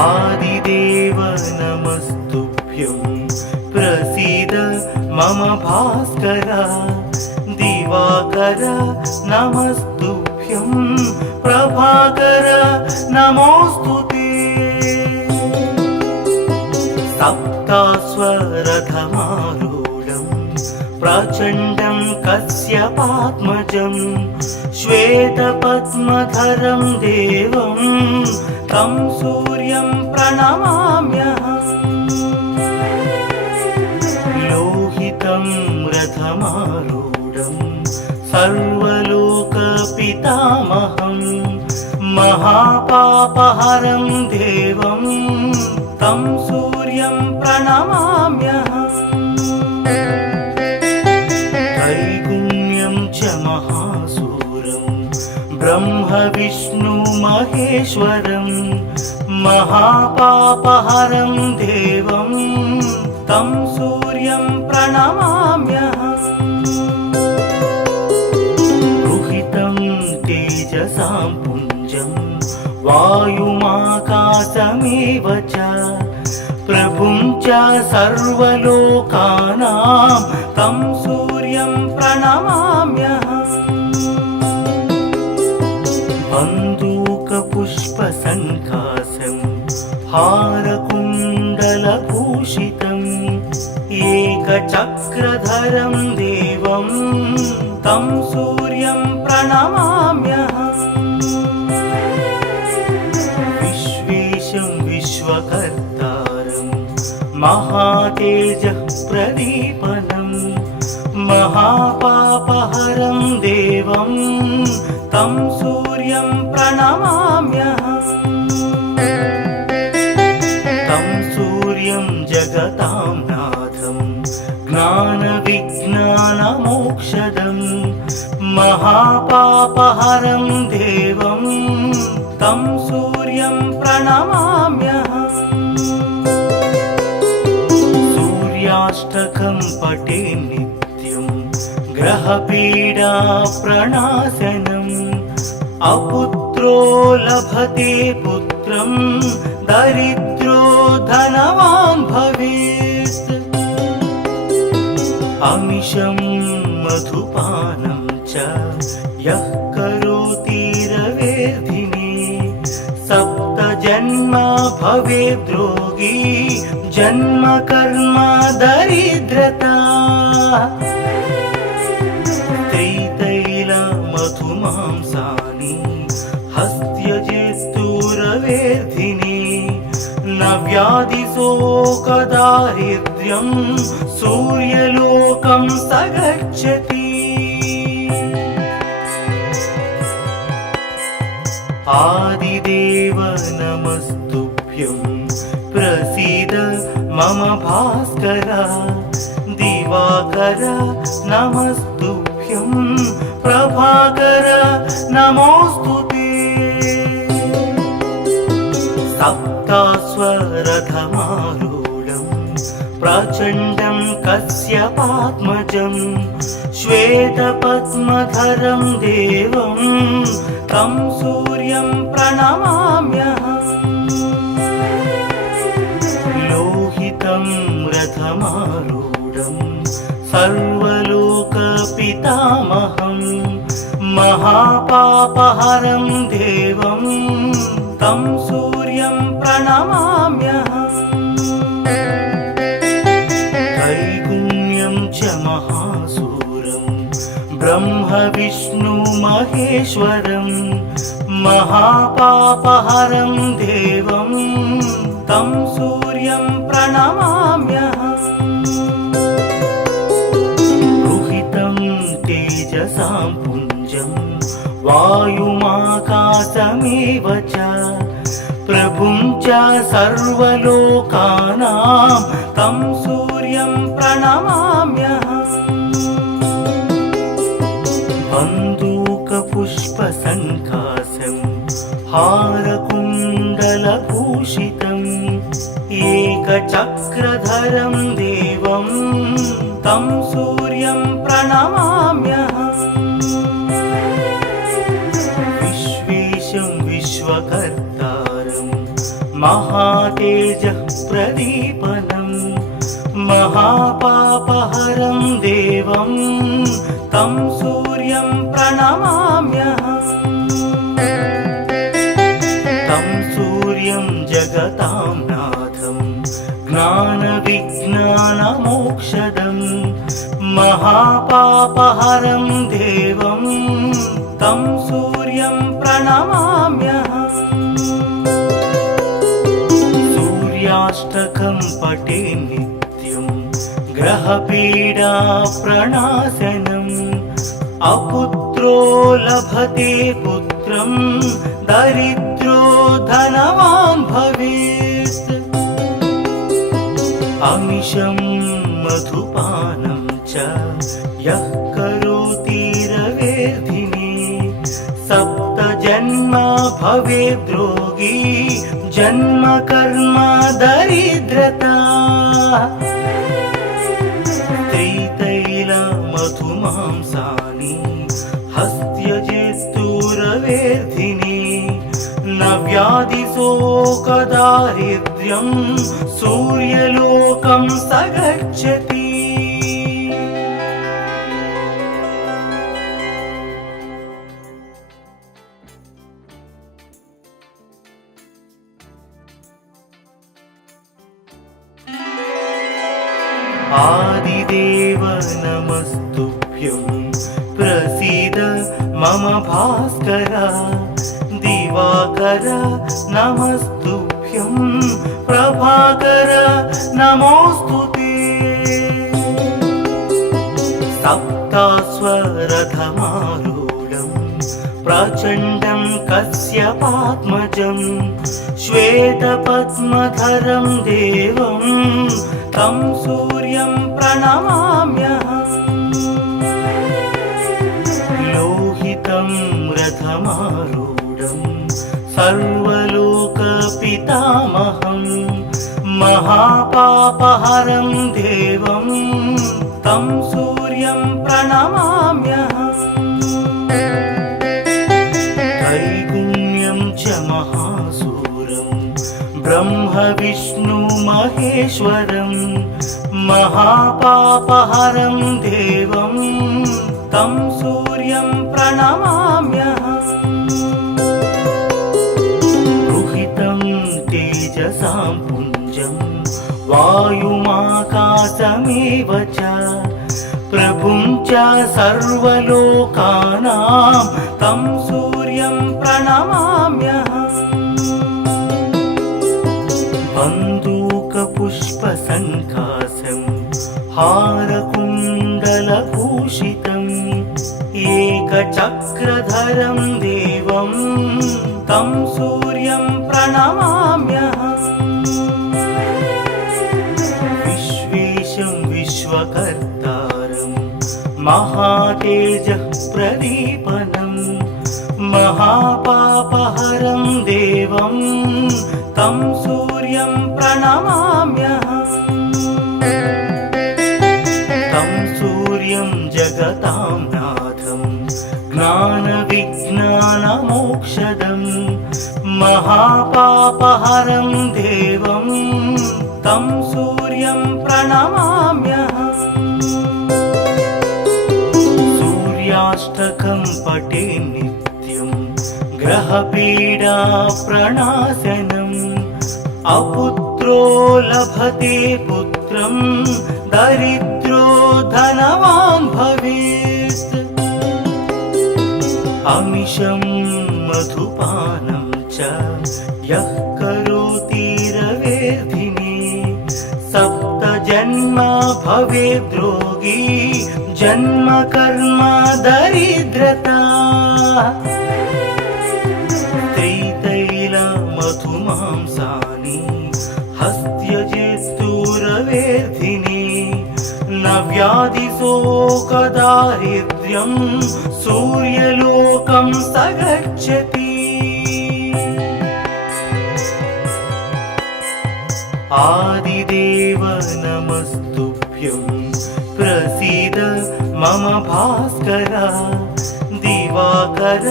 आदिदेव नमस्तुभ्यं प्रसीद मम भास्कर दिवाकर नमस्तुभ्यं प्रभाकर नमोस्तुते सप्तास्वरथमारूढं प्रचण्डं कश्यपात्मजं श्वेतपद्मधरं देवं तं सूर्यं प्रणमाम्यहम् लोहितं रथमारूढं सर्वलोकपितामहं महापापहरं देवं तं सूर्यं प्रणमाम्यहम् त्रैगुण्यं च महासूरं ब्रह्म विष्णु महेश्वरं महापापहरं देवं तं सूर्यं प्रणमाम्यहम् रुहितं तेजसां पुञ्जं वायुमाकाशमेव च प्रभुं च सर्वलोकानां तं सूर्यं प्रणमाम्यहम् बन्दूकपुष्पसङ्कासं हारकुण्डलभूषितम् एकचक्रधरं देवं तं सूर्यं प्रणमाम्यहम् विश्वेशं विश्वकर्तारं महातेजः प्रदीपनं महापापहरं देवं तं सूर्यं प्रणमाम्यहम् तं सूर्यं जगतां नाथं ज्ञानविज्ञानमोक्षदं महापापहरं देवं तं सूर्यं प्रणमाम्यहम् सूर्याष्टकं पठे नित्यं ग्रहपीडा प्रणाशनम् अपुत्रो लभते पुत्रं दरिद्रो धनवान् भवेत् अमिषं मधुपानं च यः करोति रवेर्धिने सप्तजन्म भवेद्रोगी जन्म कर्म दरिद्रता त्रितैलमधुमांसानि हस्त्यजेस्तुरवेर्धिने न व्याधिशोकदारिद्र्यं सूर्यलोकं स गच्छति आदिदेव नमस्तुभ्यं प्रसीद मम भास्कर दिवाकर नमस्तुभ्यं प्रभाकर नमोस्तुते सप्तास्वरथमारूढं प्रचण्डं कश्यपात्मजं श्वेतपद्मधरं देवं तं सूर्यं प्रणमाम्यहम् लोहितं रथमारूढं सर्वलोकपितामहं महापापहरं देवं तं सूर्यं प्रणमाम्यहम् त्रैगुण्यं च महासूरं ब्रह्म विष्णु महेश्वरं महापापहरं देवं तं सूर्यं प्रणमाम्यहम् रुहितं तेजसां पुञ्जं वायुमाकाशमेव च प्रभुं च सर्वलोकानां तं सूर्यं प्रणमाम्यहम् बन्दूकपुष्पसङ्कासं हारकुण्डलभूषितम् एकचक्रधरं देवं तं सूर्यं प्रणमाम्यहम् विश्वेशं विश्वकर्तारं महातेजः प्रदीपनम् महापापहरं देवं तं सूर्यं प्रणमाम्यहम् तं सूर्यं जगतां नाथं ज्ञानविज्ञानमोक्षदम् महापापहरं देवं तं सूर्यं प्रणमाम्यहम् सूर्याष्टकं पठे नित्यं ग्रहपीडा प्रणाशनम् अपुत्रो लभते पुत्रं दरिद्रो धनवान् भवेत् अमिषं मधुपानं च यः करोति रवेर्धिने सप्त जन्म भवेद्रोगी जन्म कर्म दरिद्रता त्रितैल मधुमांसानि हस्त्यजेस्तुरवेर्धिने न व्याधिशोकदारिद्र्यं सूर्यलोकं स गच्छति आदिदेव नमस्तुभ्यं प्रसीद मम भास्कर दिवाकर नमस्तुभ्यं प्रभाकर नमोस्तुते सप्तास्वरथमारूढं प्रचण्डं कश्यपात्मजं श्वेतपद्मधरं देवं तं सूर्यं प्रणमाम्यहम् लोहितं रथमारूढं सर्वलोकपितामहं महापापहरं देवं तं सूर्यं प्रणमाम्यहम् त्रैगुण्यं च महासूरं ब्रह्म विष्णु महेश्वरं महापापहरं देवं तं सूर्यं प्रणमाम्यहम् रुहितं तेजसां पुञ्जं वायुमाकाशमेव च प्रभुं च सर्वलोकानां तं सूर्यं प्रणमाम्यहम् बन्दूकपुष्पसङ्कासं हारकुण्डलभूषितम् एकचक्रधरं देवं तं सूर्यं प्रणमाम्यहम् विश्वेशं विश्वकर्तारं महातेजः प्रदीपनम् महापापहरं देवं तं सूर्यं प्रणमाम्यहम् तं सूर्यं जगतां नाथं ज्ञानविज्ञानमोक्षदम् महापापहरं देवं तं सूर्यं प्रणमाम्यहम् सूर्याष्टकं पठे नित्यं ग्रहपीडा प्रणाशनम् अपुत्रो लभते पुत्रं दरिद्रो धनवान् भवेत् अमिषं मधुपानं च यः करोति रवेर्धिने सप्त जन्म भवेद्रोगी जन्म कर्म दरिद्रता त्रितैल मधुमांसानि हस्त्यजेस्तुरवेर्धिने न व्याधिशोकदारिद्र्यं सूर्यलोकं स गच्छति आदिदेव नमस्तुभ्यं प्रसीद मम भास्कर दिवाकर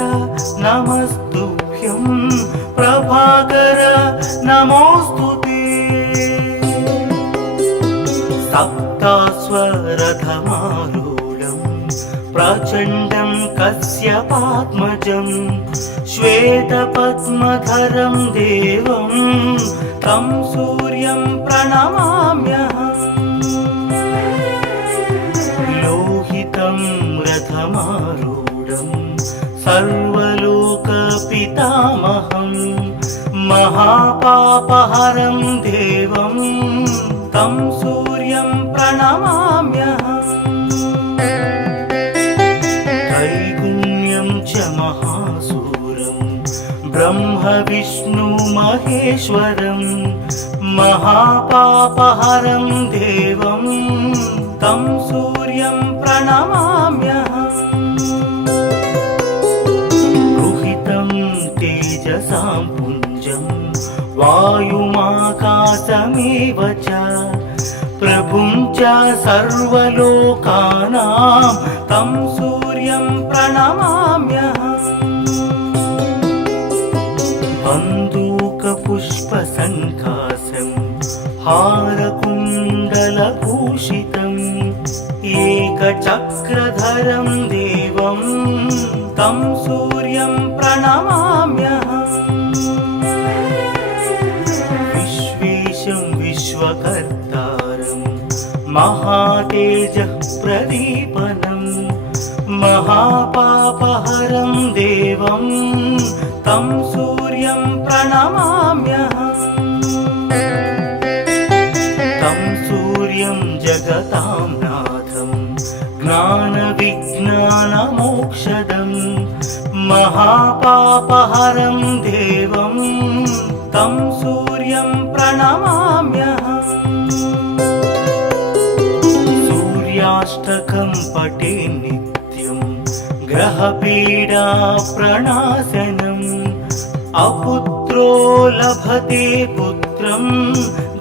नमस्तुभ्यं नमस्तुभ्यं प्रभाकर नमोऽस्तुते सप्तास्वरथमारूढं प्रचण्डं कश्यपात्मजं श्वेतपद्मधरं देवं तं सूर्यं प्रणमाम्यहम् लोहितं रथमारूढं सर्वलोकपितामहं महापापहरं देवं तं सूर्यं प्रणमाम्यहम् त्रैगुण्यं च महासूरं ब्रह्मविष्णुमहेश्वरं महापापहरं देवं तं सूर्यं प्रणमाम्यहम् रुहितं तेजसां पुञ्जं वायुमाकाशमेव च प्रभुं च सर्वलोकानां तं सूर्यं प्रणमाम्यहम् बन्दूकपुष्पसङ्कासं हारकुण्डलभूषितम् एकचक्रधरं देवं तं सूर्यं प्रणमाम्यहम् विश्वेशं विश्वकर्तारं महातेजः प्रदीपनं महापापहरं देवं तं सूर्यं प्रणमाम्यहम् तं सूर्यं जगतां नाथं ज्ञानविज्ञानमोक्षदं महापापहरं देवं तं सूर्यं प्रणमाम्यहम् सूर्याष्टकं पठे नित्यं ग्रहपीडाप्रणाशनम् अपुत्रो लभते पुत्रं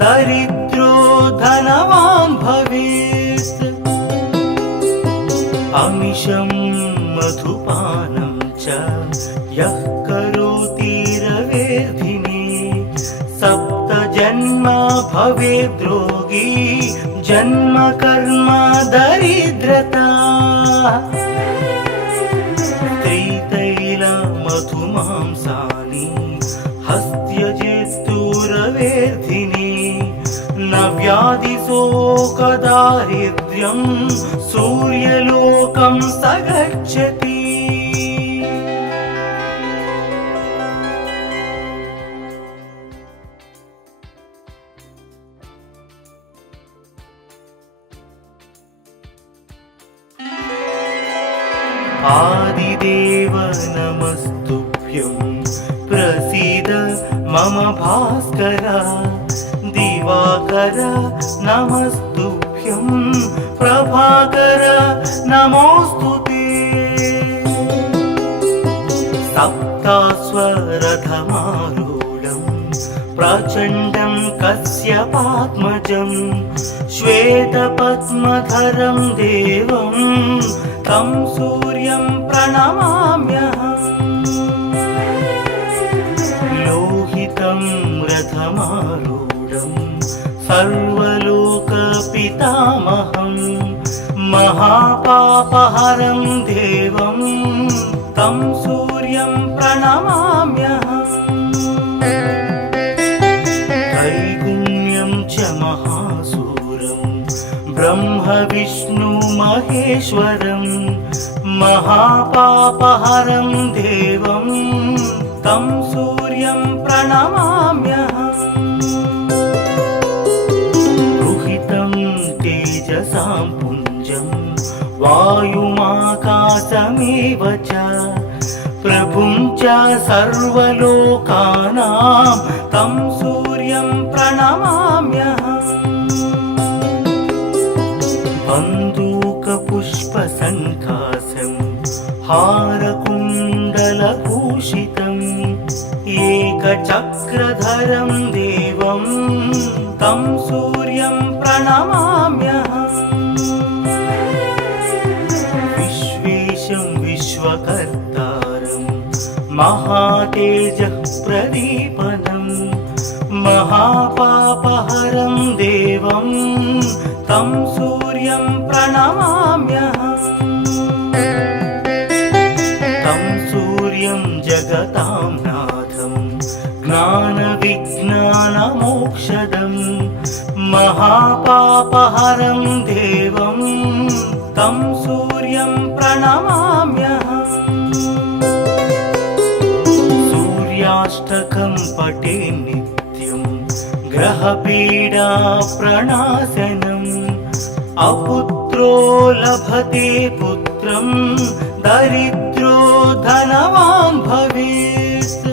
दरिद्रो धनवान् भवेत् अमिषं मधुपानं च यः करोति रवेर्धिने सप्तजन्म भवेद्रोगी जन्म कर्म दरिद्रता त्रितैलमधुमांसानि हस्त्यजेस्तुरवेर्धिने न व्याधिशोकदारिद्र्यं सूर्यलोकं स गच्छति आदिदेव नमस्तुभ्यं प्रसीद मम भास्कर दिवाकर नमस्तुभ्यं प्रभाकर नमोऽस्तुते सप्तास्वरथमारूढं प्रचण्डं कश्यपात्मजं श्वेतपद्मधरं देवं तं सूर्यं प्रणमाम्यहम् लोहितं रथमारूढं सर्वलोकपितामहं महापापहरं देवं तं सूर्यं प्रणमाम्यहम् त्रैगुण्यं च महासूरं ब्रह्मविष्णुमहेश्वरं महापापहरं देवं तं सूर्यं प्रणमाम्यहम् रुहितं तेजसां पुञ्जं वायुमाकाशमेव च प्रभुं च सर्वलोकानां तं सूर्यं प्रणमाम्यहम् बन्दूकपुष्पसङ्कासं हारकुण्डलभूषितम् एकचक्रधरं देवं तं सूर्यं प्रणमाम्यहम् विश्वेशं विश्वकर्तारं महातेजः प्रदीपनं महापापहरं देवं तं सूर्यं प्रणमाम्यहम् तं सूर्यं जगतां नाथं ज्ञानविज्ञानमोक्षदं महापापहरं देवं तं सूर्यं प्रणमाम्यहम् सूर्याष्टकं पठे नित्यं ग्रहपीडा प्रणाशनम् अपुत्रो लभते पुत्रं दरिद्रो धनवान् भवेत्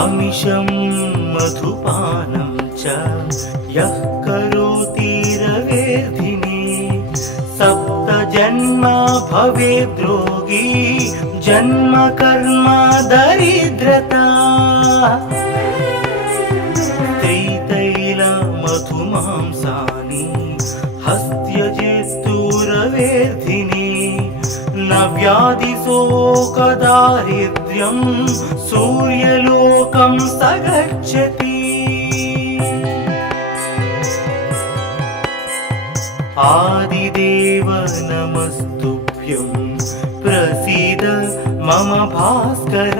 अमिषं मधुपानं च यः करोति रवेर्धिने सप्तजन्म भवेद्रोगी जन्म कर्म दरिद्रता त्रितैल मधुमांसानि हस्त्यजेस्तुरवेर्धिने न व्याधिशोकदारिद्र्यं सूर्यलोकं स गच्छति आदिदेव नमस्तुभ्यं प्रसीद मम भास्कर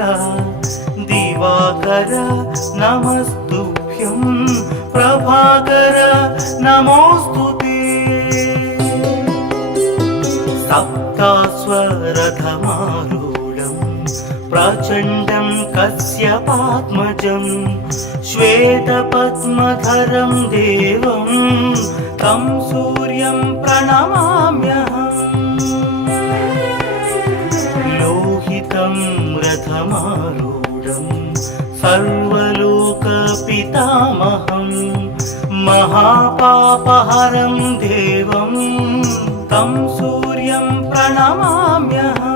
दिवाकर नमस्तुभ्यं प्रभाकर नमोस्तुते सप्तास्वरथमारूढं प्रचण्डं कश्यपात्मजं श्वेतपद्मधरं देवं तं सूर्यं प्रणमाम्यहम् लोहितं रथमारूढं सर्वलोकपितामहं महापापहरं देवं तं सूर्यं प्रणमाम्यहम्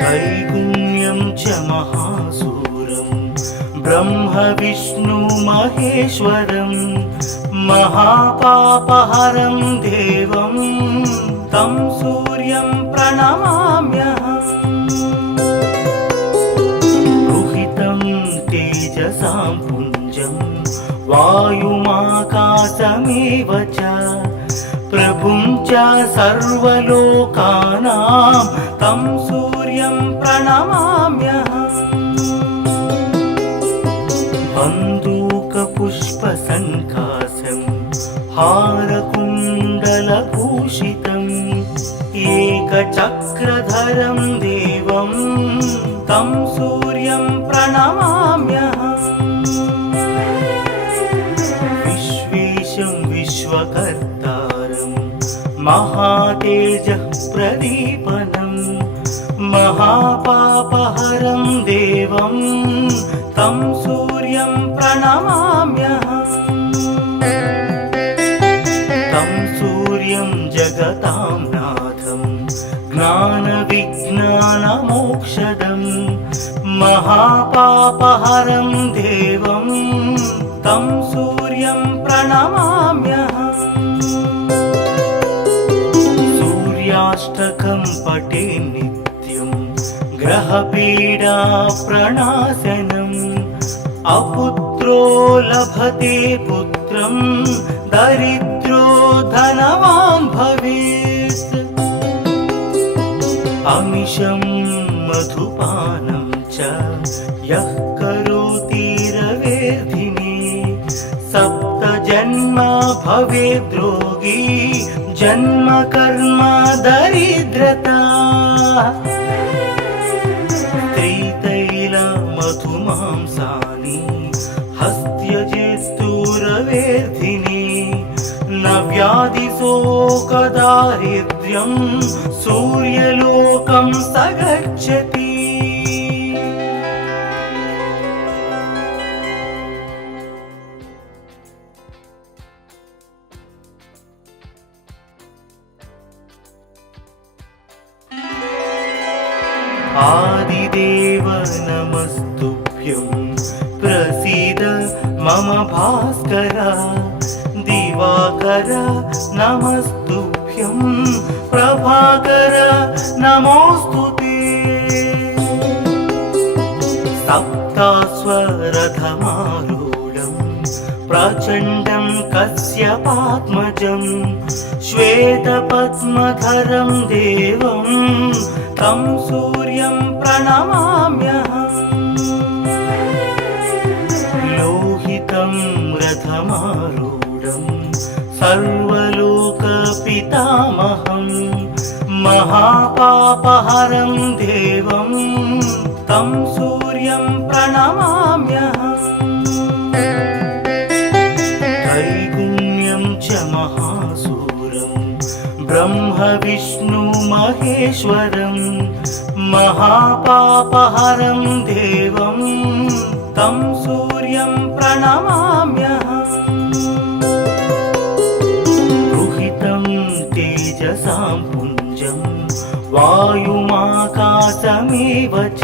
त्रैगुण्यं च महासूरं ब्रह्म विष्णु महेश्वरं महापापहरं देवं तं सूर्यं प्रणमाम्यहम् रुहितं तेजसां पुञ्जं वायुमाकाशमेव च प्रभुं च सर्वलोकानां तं सूर्यं प्रणमाम्यहम् बन्दूकपुष्पसङ्काशं हारकुण्डलभूषितम् एकचक्रधरं देवं तं सूर्यं प्रणमाम्यहम् विश्वेशं विश्वकर्तारं महातेजः प्रदीपनं महापापहरं देवं तं सूर्यं प्रणमाम्यहम् तं सूर्यं जगतां नाथं ज्ञानविज्ञानमोक्षदं महापापहरं देवं तं सूर्यं प्रणमाम्यहम् सूर्याष्टकं पठे नित्यं ग्रहपीडा प्रणाशनम् अपुत्रो लभते पुत्रं दरिद्रो धनवान् भवेत् अमिषं मधुपानं च यः करोति रवेर्धिने सप्तजन्म भवेद्रोगी जन्म कर्म दरिद्रता त्रितैल मधुमांसानि हस्त्यजेस्तुरवेर्धिने न व्याधिशोकदारिद्र्यं सूर्यलोकं स गच्छति आदिदेव नमस्तुभ्यं प्रसीद मम भास्कर दिवाकर नमस्तुभ्यं प्रभाकर नमोऽस्तु ते। सप्ताश्वरथमारूढं प्रचण्डं कश्यपात्मजं श्वेतपद्मधरं देवं तं सूर्यं प्रणमाम्यहम्। लोहितं रथमारूढं सर्वलोकपितामहं महापापहरं देवं तं सूर्यं प्रणमाम्यहम्। त्रैगुण्यं च महासूरं ब्रह्म महेश्वरं महापापहरं देवं तं सूर्यं प्रणमाम्यहम्। रुहितं तेजसां पुञ्जं वायुमाकाशमेव च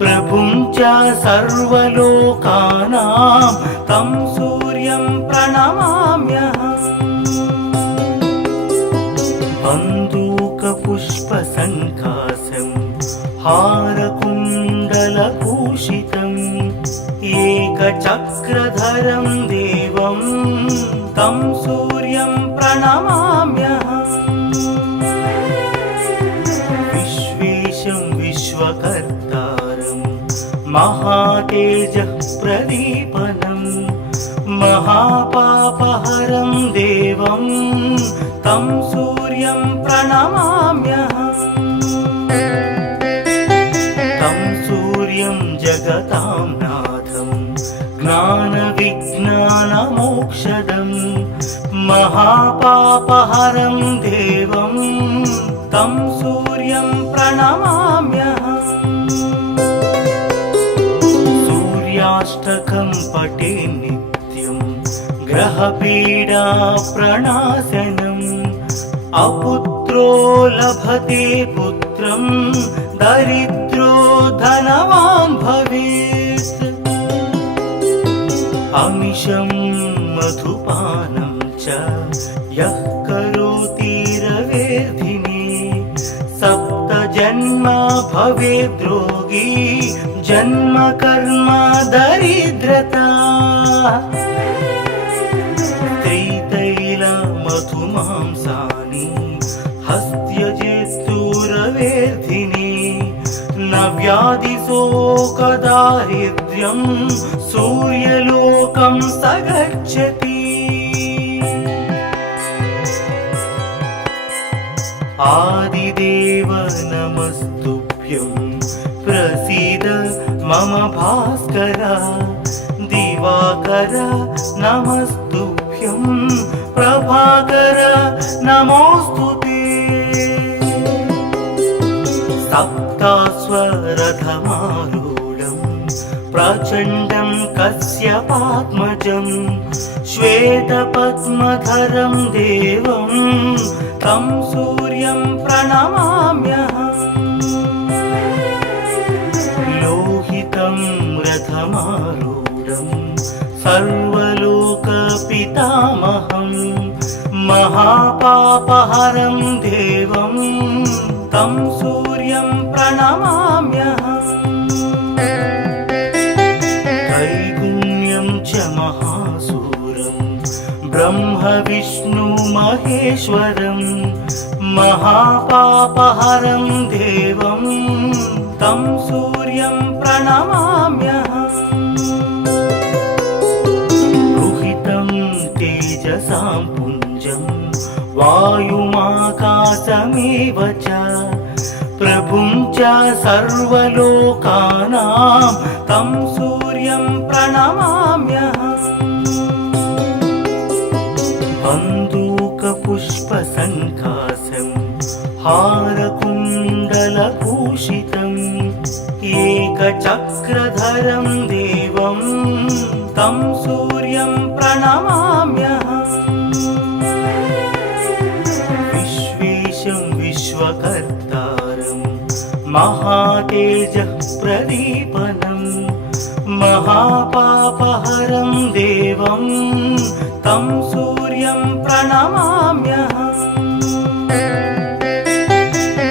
प्रभुं च सर्वलोकानां तं सूर्यं प्रणमाम्यहम्। बन्दूकपुष्पसङ्काशं हारकुण्डलभूषितम् एकचक्रधरं देवं तं सूर्यं प्रणमाम्यहम्। विश्वेशं विश्वकर्तारं महातेजः प्रदीपनं महापापहरं देवं तं सूर्यं प्रणमाम्यहम्। तं सूर्यं जगतां नाथं ज्ञानविज्ञानमोक्षदं महापापहरं देवं तं सूर्यं प्रणमाम्यहम्। सूर्याष्टकं पठे नित्यं ग्रहपीडा प्रणाशनम् अपुत्रो लभते पुत्रं दरिद्रो धनवान् भवेत्। अमिषं मधुपानं च यः करोति रवेर्धिने सप्तजन्म भवेद्रोगी जन्म कर्म दरिद्रता। त्रितैलमधुमांसानि हस्त्यजेत्सुरवेर्धिने न व्याधिशोकदारिद्र्यं सूर्यलोकं स गच्छति। आदिदेव नमस्तुभ्यं प्रसीद मम भास्कर। दिवाकर नमस्तुभ्यं प्रभाकर नमोऽस्तु ते। सप्ताश्वरथमारूढं प्रचण्डं कश्यपात्मजं श्वेतपद्मधरं देवं तं सूर्यं प्रणमाम्यहम्। लोहितं रथमारूढं सर्वलोकपितामहं महापापहरं देवं तं सूर्यं प्रणमाम्यहम्। त्रैगुण्यं च महासूरं ब्रह्म महेश्वरं महापापहरं देवं तं सूर्यं प्रणमाम्यहम्। रुहितं तेजसां पुञ्जं वायुमाकाशमेव च प्रभुं च सर्वलोकानां तं सूर्यं प्रणमाम्यहम्। बन्दूकपुष्पसङ्काशं हारकुण्डलभूषितम् एकचक्रधरं देवं तं सूर्यं प्रणमाम्यहम्। विश्वेशं विश्वकर्तारं महातेजः प्रदीपनं महापापहरं देवं तं सूर्यं प्रणमाम्यहम्।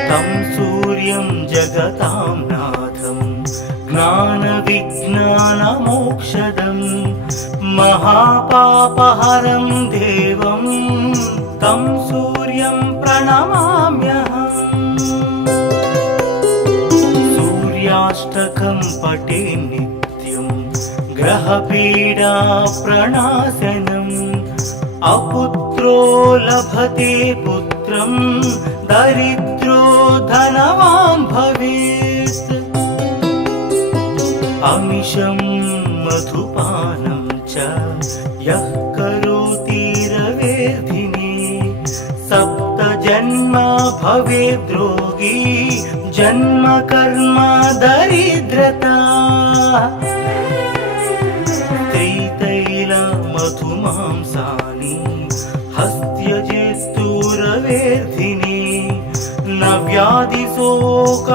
तं जगतां नाथं ज्ञानविज्ञानमोक्षदं महापापहरं देवं तं सूर्यं प्रणमाम्यहम्। सूर्याष्टकं पठे नित्यं ग्रहपीडा प्रणाशनम् अपुत्रो लभते पुत्रं दरिद्रो धनवान् भवेत्। अमिषं मधुपानं च यः करोति रवेर्धिने सप्तजन्म भवेद्रोगी जन्म कर्म दरिद्रता। मधुमांसानि हस्त्यजेस्तु रवेर्धिने न व्याधिशोक